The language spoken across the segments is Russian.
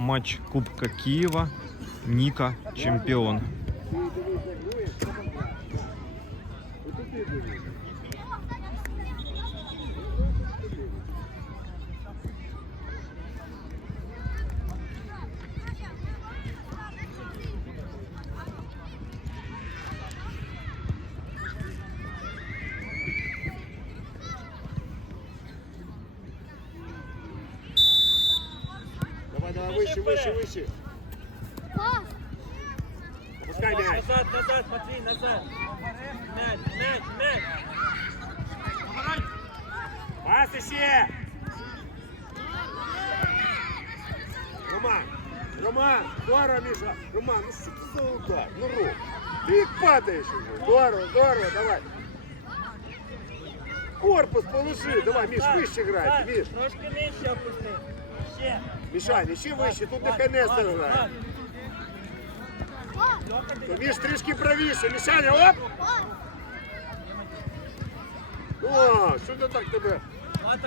матч Кубка Києва. Ніка чемпіон. Пас еще. Роман, Роман, здорово, Миша. Роман, ну что ты за удар? Ну, рук. Ты падаешь уже. Здорово, здорово, давай. Корпус положи. Давай, Миш, Так, выше играйте, так, Миш. Трошки нижче опусти. Ще. Мішань, ще вище, тут нехай Нестор грає. То Міш трішки правіше. Мішаня, оп! О, що ти так тебе?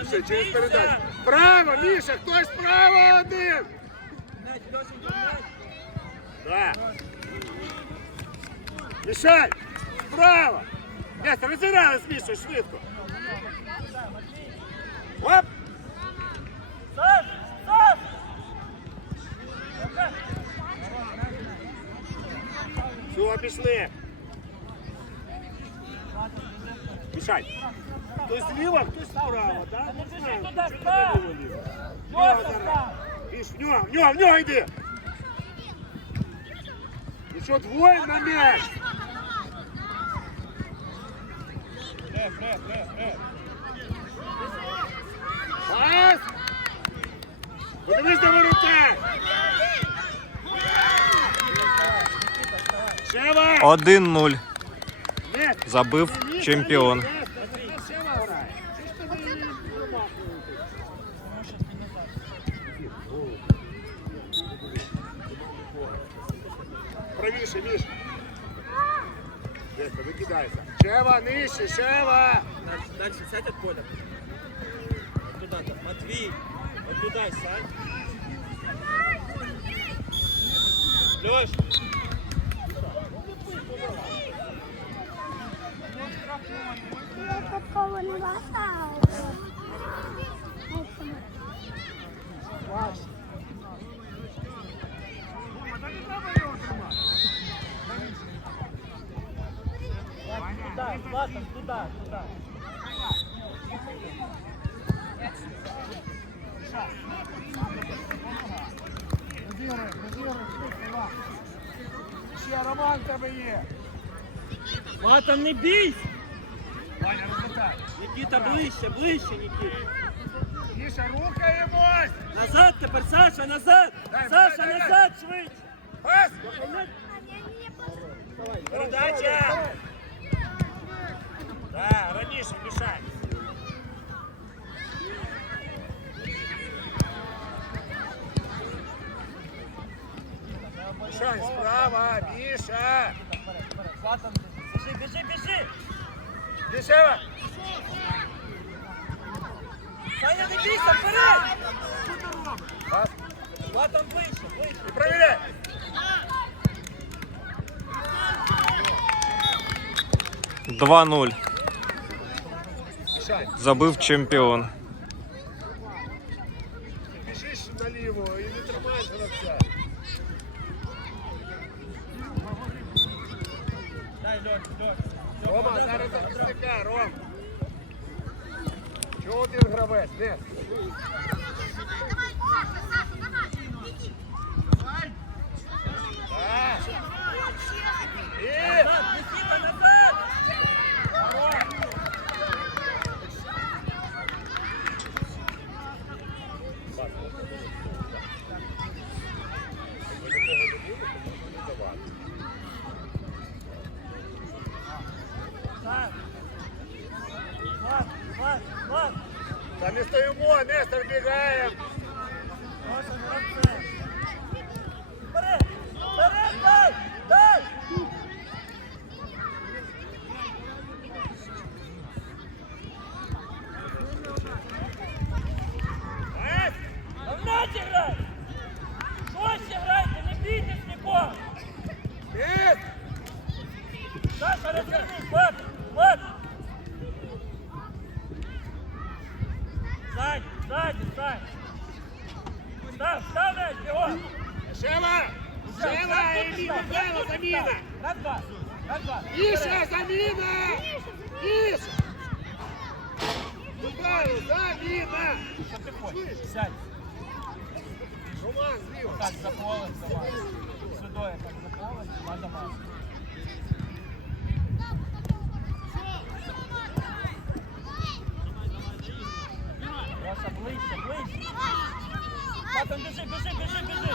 Все, через передачу. Право, Міша, хтось справа один! Мяч, Льошенька, мяч. Да. Мішань, справа! Нестор, розіграли з Мішою швидко. Оп! Саш, Саш! Все, пішли. Мішань. Хтось зліва, хтось справа, так? не біжи знаю, туди, чого ти встав. не виліз? В Льоша, нього зараз. встав. Міш, в нього, в нього, в нього йди. Ну що, двоє на м'яч? Пас! Подивись на ворота! Шева! 1-0. Нет! Забив чемпіон. Не ласкала. туда, не бійся! Ваня, розвертай. Нікіта, ближче, ближче, Нікіта. Міша, рухаємось! Назад тепер, Саша, назад! Дай, Саша, дай, дай, назад, швидше! Пас! Передача! Передача! Да, раніше, мішай. Мішань, справа, Міша! Златан, біжи, біжи, біжи! Мішева! Саня, не бійся, вперед! Пас, Златан, ближче, ближче. і провіряй! Два 0 Мішань, Забив чемпіон. біжиш наліво і не тримаєш гравця. Дай, Льош, Льош. Рома, зараз захисника, Ром. Чого один гравець? Не. Так. І... Встань, встань! Встань, встань, блядь, бегом! Шева! Шева, иди на дело, замена! Раз, два, раз, два. Иша, замена! Иша! Михаил, замена! Чуешь? Сядь. Роман, слива. Так, за полом, за Сюда, так, за полом, за ближче, ближче. Патон, біжи, біжи, біжи, біжи.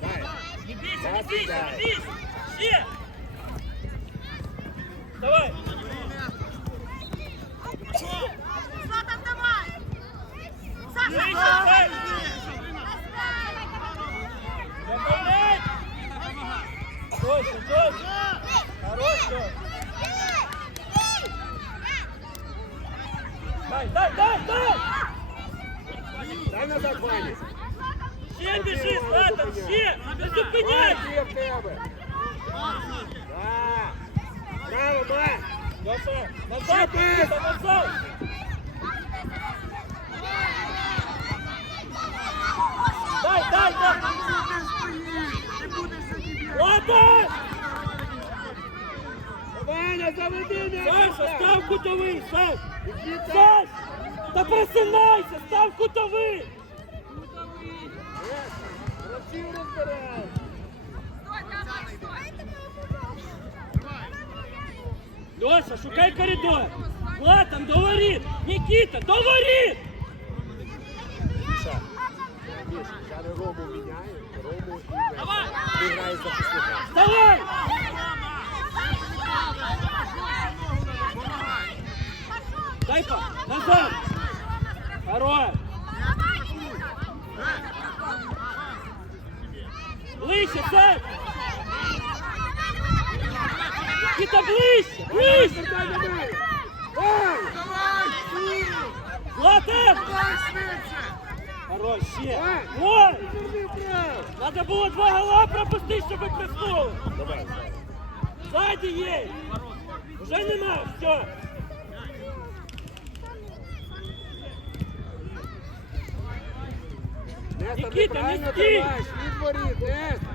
Дай! Не бійся, не Так, бійся, так. не бійся. Ще. Давай. Златан, давай! Ближче, Саша! Сань. Добавляй. Точно, точно. Хорош, Лёш. Дай, дай, дай, дай. Дай назад, Ваня! Ще біжи, Златан, ще. Не зупиняй. Ваня, є в тебе! Да! Браво, Мань! Леша, назад, Ще Никита, назад. Дай, дай, дай. Златан! Ваня, заведи м'яч! Саша, став кутовий, Саш! Нікіта! Саш! Та просинайся, став кутовий! Леша, шукай коридор! Златан, до воріт! Нікіта, до воріт! Міша, Міш, зараз Рому міняє, Рому і Давай! Ти граєш захисника. Давай! Дай-ка, назад! Хорош! Ближче, Саш! Нікіта, ближче! Ближче! Златан! Хорош, ще! Ой! Надо було два гола пропустити, щоб використовували! Давай, Ззаді є! Уже нема, все! Нестор, неправильно не стій! тримаєш, від воріт, Нестор!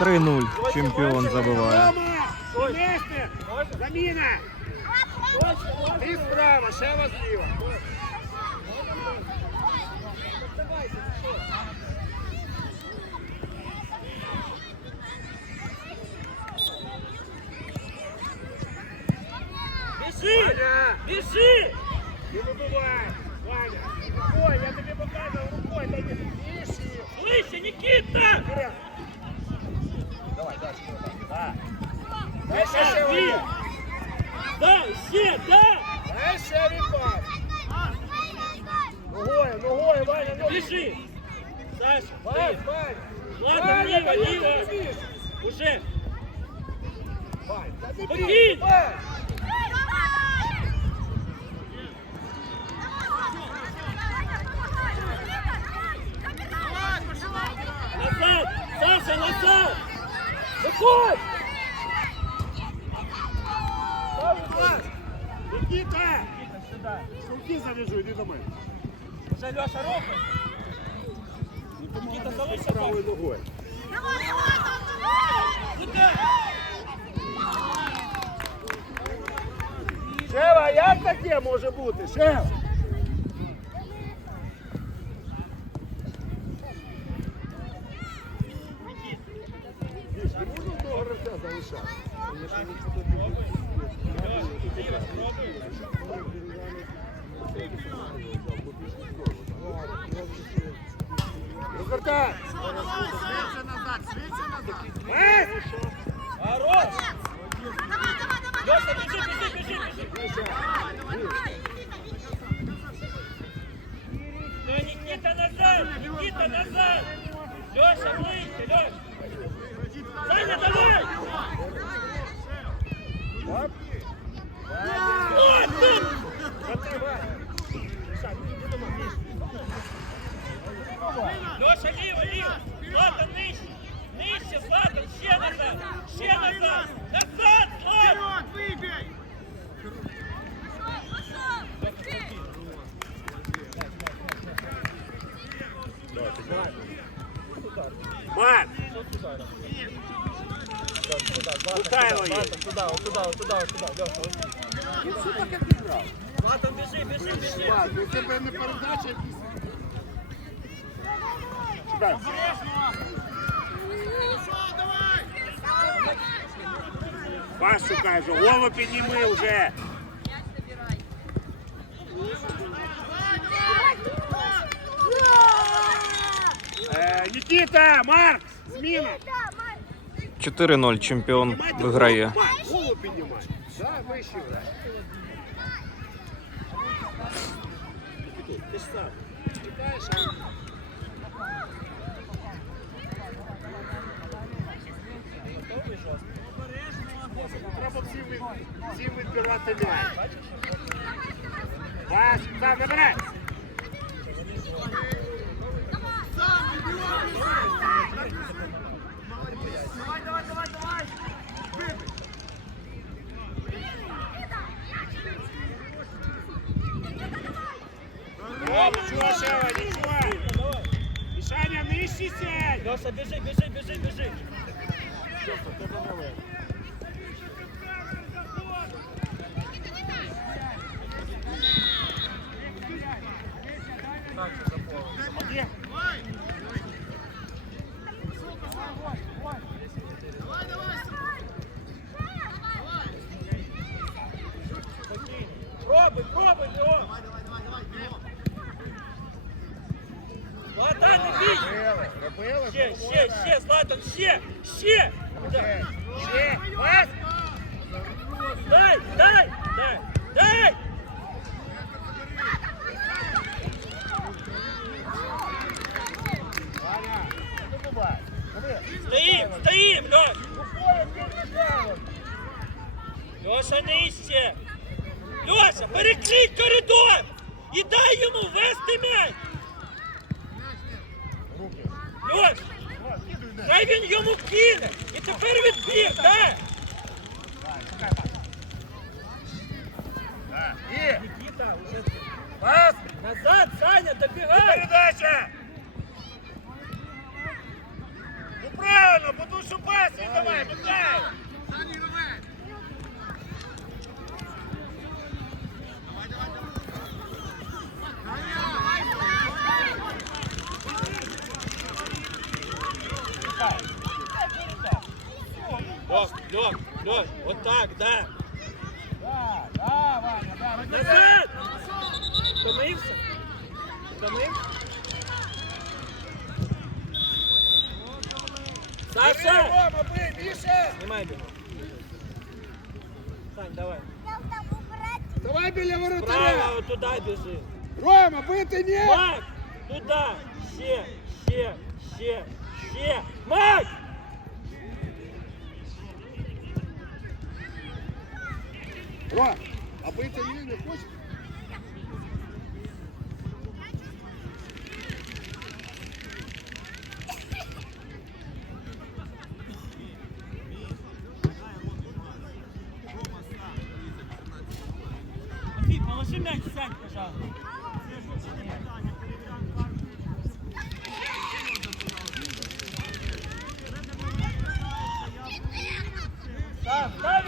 3-0. Чемпіон забиває. Рома! Нестор! Заміна! Ти справа, Шева зліва. Біжи! Ваня! Біжи! Не вибивай! Ваня! Рукой, я тобі показував, рукой, дай мені. Іші! Ближче, Нікіта! Вперед! Давай, дальше. Да. Дай Дай ще ще Дві! один. Дай, ще, дай! Дай ще відпад. Ногою, ногою, Ваня, ногою. Біжи! Саша, Ваня, ти! Ваня. Ладно, Ваня, ліво, Ваня, ліво. ти біж. Уже! Ваня, та ти Спокійно. біж. Саша, назад! Виходь! Никита! Никита, сюди! заліжу, іди до мене. Вже Льоша робить! Никита, залишся правою ногою. Давай, давай, Шева, як таке може бути? Шева! Розвертай! Ей! Хорош! Леша, біжи, біжи, біжи, біжи! Ну, Никита назад! Никита назад! Леша, ближче, Леша! Саня, давай! Так? Вот ты! Закривай! Саша, ліво, ліво! Злата, нижче! Нижче, Злата! Ще назад! Ще назад! Назад, Злата! вибій! Мат! Куда его есть? Туда, вот туда, вот туда, вот туда, Леха. Ну, сука, как играл. Ладно, бежи, бежи, бежи. Тебе не передача, якісь. Чекай. Вас шукай вже, голову підніми вже. Е, Нікіта, Марк, зміна. 4-0 чемпіон Піднімайте виграє. голову, Марк, Голову піднімай. Да, вище грай. Ти ж сам. Чекаєш, а Треба всім, від- всім відбирати м'яч. Вась, сам набирай. О, нічого, Шева, нічого. Мішаня, нижче сядь. Леша, біжи, біжи, біжи, біжи. Є. Дай, дай, дай, дай. Стоїм, стоїм, Леш. Леша, нижче. Леша, перекрий коридор і дай йому вести м'яч. Леш, він йому кине. І тепер відбір, дай. Давай, шукай, Вась. Да. І. Нікіта, уже Пас. назад, Саня, добігай. Передача. Ну правильно, потому що пас не давай, Михайло. Леш, Леш, Леш, вот так, да. Да, да, Ваня, да. Назад! Втомився? Втомився? Саша! Рома, бий, більше. Знімай бігом. Сань, давай. Давай біля воротаря. Право, туди біжи. Рома, бити ні. Мак! Туди! Ще, ще, ще, ще! Мак! Рома, а бити ні, не хочеш? Матвій, положи м'яч, сядь, пожалуйста. Сам, дай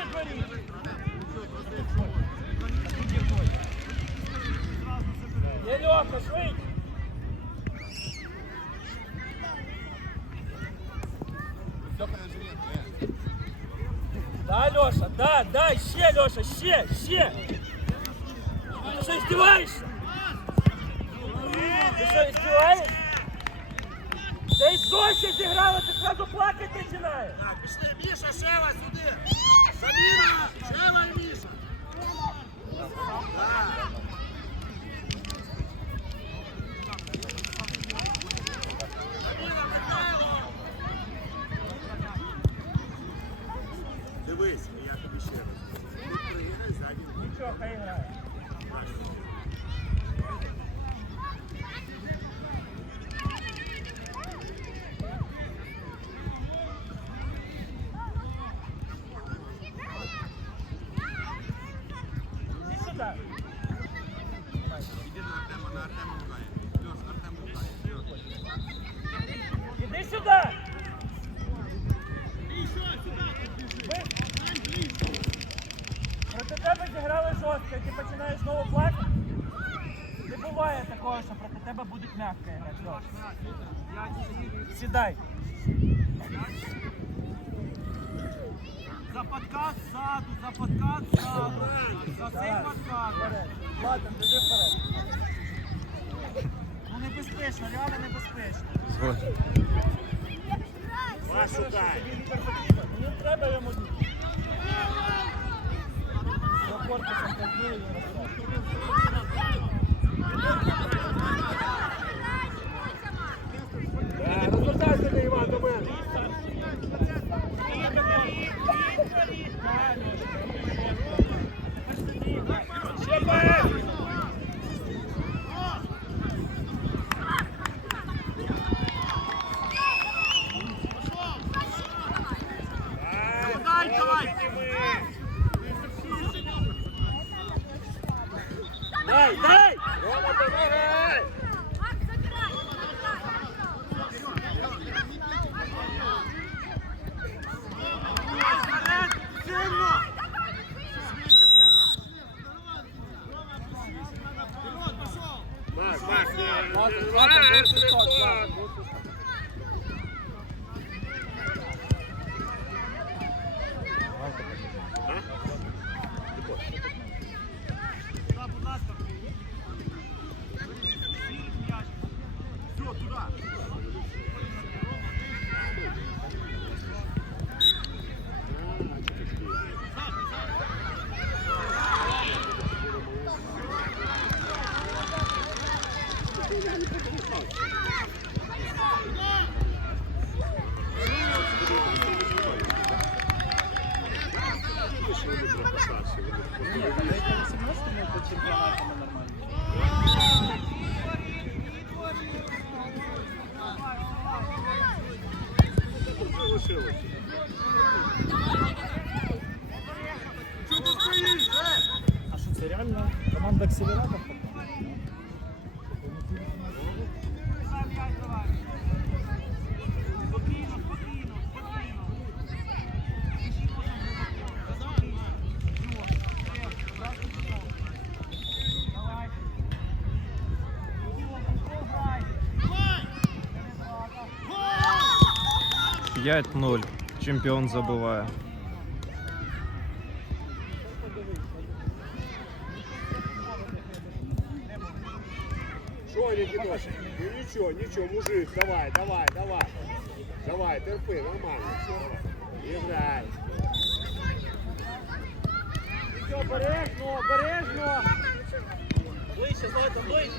ще, Леша, ще, ще. Ты что, издеваешься? Ты что, издеваешься? Ты Сочи зіграла, ти сразу плакати починаєш. Так, пішли, Міша, Шева, сюди. Заміна, Шева тебе зіграли жорстко, ти починаєш знову плакати. Не буває такого, що проти тебе будуть м'яко грати. Сідай. За подкат ззаду, за подкат ззаду. За цей подкат. Ладно, біжи вперед. Ну небезпечно, реально небезпечно. Вас шукай. Мені треба йому корпусом подію і 5-0. Чемпіон забиває. Що, Нікітос? Ну нічого, нічого, мужик, давай, давай, давай. Давай, терпи, нормально. Іграй. Все, обережно, обережно! Ближче, Злата, ближче!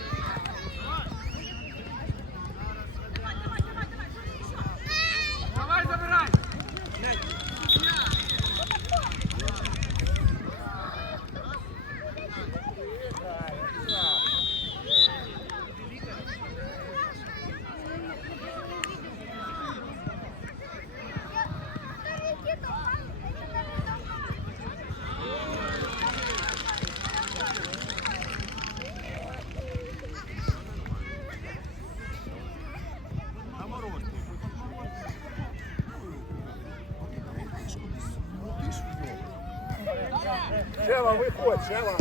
Шева, виходь, Шева.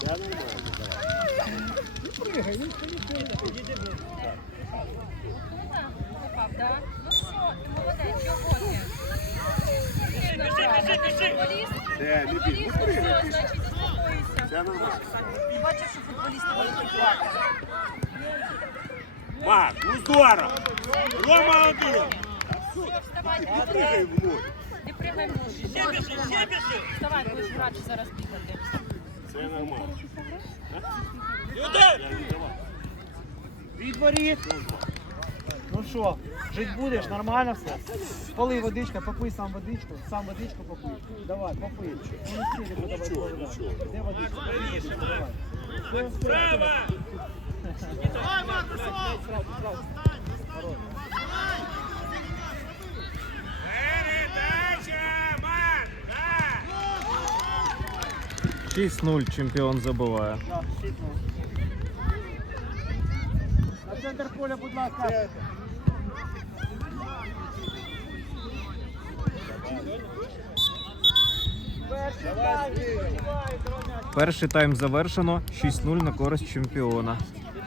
Да, нормально, давай. Да? Ну що, ти молодець, чого ти? Біжи, біжи, біжи. Футболіст? Де, не бій, Футболіст, ну ну пригай. що, значить заспокоїся. Це нормально. Бачиш, що футболісти великі плакали. Макс, ну здорово. Рома один. Все, вставай, Не пригай в Бігай можеш. Вставай, будеш врач зараз бігати. Це нормально. Люди! Відворі! Ну що, жити будеш, нормально все? Поли водичка, попий сам водичку, сам водичку попий. Давай, попий. Ну, не давай, нічого, нічого. Де водичка? Давай. Давай, Марко, Марко, стань, стань. 6-0. Чемпіон забиває. Щитно. На центр поля, будь ласка. Перший тайм завершено. 6-0 на користь чемпіона.